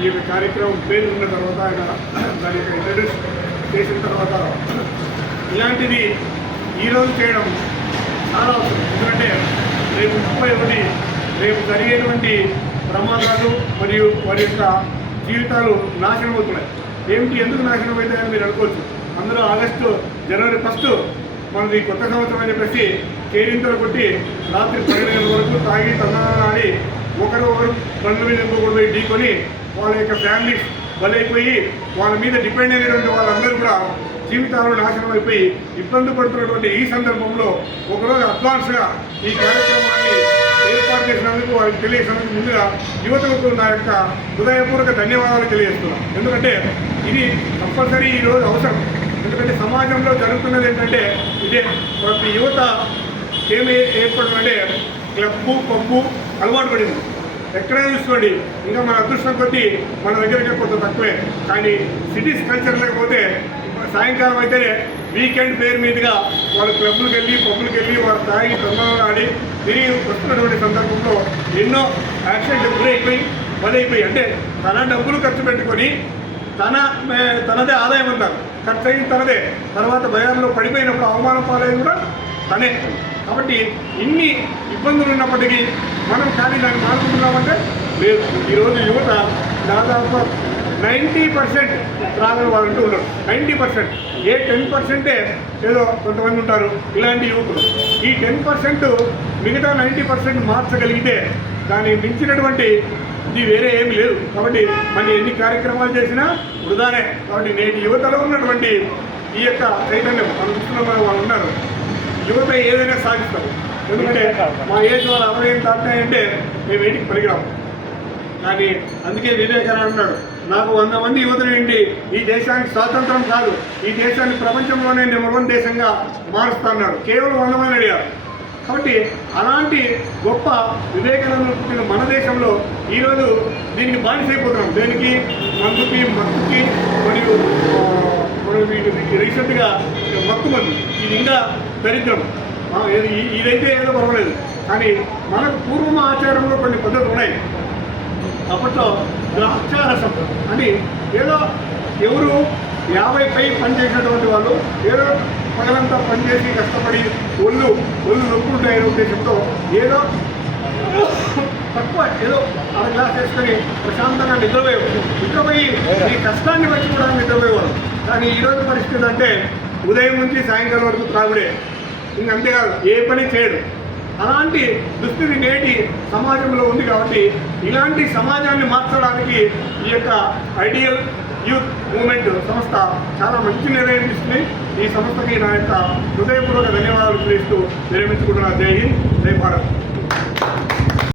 ఈ యొక్క కార్యక్రమం పేరు ఉన్న తర్వాత ఆయన దాని యొక్క ఇంట్రడ్యూస్ చేసిన తర్వాత ఇలాంటిది ఈరోజు చేయడం చాలా అవసరం. ఎందుకంటే రేపు 31 రేపు జరిగేటువంటి ప్రమాదాలు మరియు వారి యొక్క జీవితాలు నాశనం అవుతున్నాయి. ఏమిటి, ఎందుకు నాశనం అవుతాయని మీరు అనుకోవచ్చు. అందరూ జనవరి 1 మనది కొత్త సంవత్సరం అని చెప్పేసి కేరింతలు కొట్టి రాత్రి 12 గంటల వరకు తాగి తందనాడి ఒకరు బండ్ల మీద ఇంకొకరు ఢీకొని వాళ్ళ యొక్క ఫ్యామిలీస్ బలైపోయి వాళ్ళ మీద డిపెండ్ అయినటువంటి వాళ్ళందరూ కూడా జీవితాలు నాశనం అయిపోయి ఇబ్బంది పడుతున్నటువంటి ఈ సందర్భంలో ఒకరోజు అడ్వాన్స్గా ఈ కార్యక్రమాన్ని ఏర్పాటు చేసినందుకు వారికి తెలియజేసినందుకు ముందుగా యువతకు నా యొక్క హృదయపూర్వక ధన్యవాదాలు తెలియజేస్తున్నాను. ఎందుకంటే ఇది కంపల్సరీ ఈరోజు అవసరం. ఎందుకంటే సమాజంలో జరుగుతున్నది ఏంటంటే ఇదే, ప్రతి యువత ఏమి ఏర్పడిందంటే క్లబ్బు పబ్బు అలవాటు పడింది. ఎక్కడైనా చూసుకోండి, ఇంకా మన అదృష్టం కొద్దీ మన దగ్గర కొంత తక్కువే. కానీ సిటీస్ కల్చర్ లేకపోతే సాయంకాలం అయితేనే వీకెండ్ పేరు మీదుగా వాళ్ళు క్లబ్లకు వెళ్ళి పబ్బులకు వెళ్ళి వారు తాగి తొందరగా ఆడి తిరిగి వస్తున్నటువంటి సందర్భంలో ఎన్నో యాక్సిడెంట్ గురైపోయి బలైపోయి, అంటే తన డబ్బులు ఖర్చు పెట్టుకొని తనదే ఆదాయం అంటారు, ఖర్చు అయిన తనదే, తర్వాత భయాల్లో పడిపోయినప్పుడు అవమానం పాలయ్యేది కూడా తనే. కాబట్టి ఇన్ని ఇబ్బందులు ఉన్నప్పటికీ మనం కానీ దాన్ని మానుకుంటున్నామంటే లేదు. ఈరోజు యువత దాదాపు 90% త్రాగని వాళ్ళంటూ ఉండరు. 90%, ఏ 10% ఏదో కొంతమంది ఉంటారు ఇలాంటి యువకులు. ఈ 10% మిగతా 90% మార్చగలిగితే దాన్ని మించినటువంటి ఇది వేరే ఏమి లేదు. కాబట్టి మనం ఎన్ని కార్యక్రమాలు చేసినా వృధానే. కాబట్టి నేటి యువతలో ఉన్నటువంటి ఈ యొక్క చైతన్యం మనం చూస్తున్న వాళ్ళు ఉన్నారు. యువత ఏదైనా సాధిస్తారు. ఎందుకంటే మా ఏజ్ వాళ్ళు 60 దాటినాయంటే మేము ఏంటికి పనికిరాము. కానీ అందుకే వివేకానంద అన్నాడు, నాకు 100 మంది యువతలు ఏంటి, ఈ దేశానికి స్వాతంత్రం కాదు, ఈ దేశాన్ని ప్రపంచంలోనే నెంబర్ 1 దేశంగా మారుస్తా అన్నాడు. కేవలం 100 మంది అడిగారు. కాబట్టి అలాంటి గొప్ప వివేకానంద పుట్టిన మన దేశంలో ఈరోజు దీనికి బానిసైపోతున్నాం. దేనికి, మందుకి, మత్తుకి, మరియు రీసెంట్గా మత్తు మందు. ఇది ఇంకా దరిద్రం. ఇదైతే ఏదో పర్వాలేదు, కానీ మనకు పూర్వం ఆచారంలో కొన్ని పద్ధతులు ఉన్నాయి. అప్పట్లో ద్రాక్షారసం అని ఏదో ఎవరు 50 పై పనిచేసినటువంటి వాళ్ళు ఏదో పగలంతా పనిచేసి కష్టపడి ఒళ్ళు నొప్పులుంటాయనే ఉద్దేశంతో ఏదో తక్కువ ఏదో 1/2 గ్లాస్ వేసుకొని ప్రశాంతంగా నిద్రపోయి ఈ కష్టాన్ని బట్టి కూడా నిద్రపోయేవాడు. కానీ ఈరోజు పరిస్థితి అంటే ఉదయం నుంచి సాయంకాలం వరకు త్రాగుడే, ఇంకంతేకాదు ఏ పని చేయడు. అలాంటి దుస్థితి నేటి సమాజంలో ఉంది. కాబట్టి ఇలాంటి సమాజాన్ని మార్చడానికి ఈ యొక్క ఐడియల్ యూత్ మూవ్మెంట్ సంస్థ చాలా మంచి నిర్ణయం తీసుకుని ఈ సంస్థకి నా యొక్క హృదయపూర్వక ధన్యవాదాలు తెలియజేస్తూ విరమించుకుంటున్నా. జై హింద్, జై భారత్.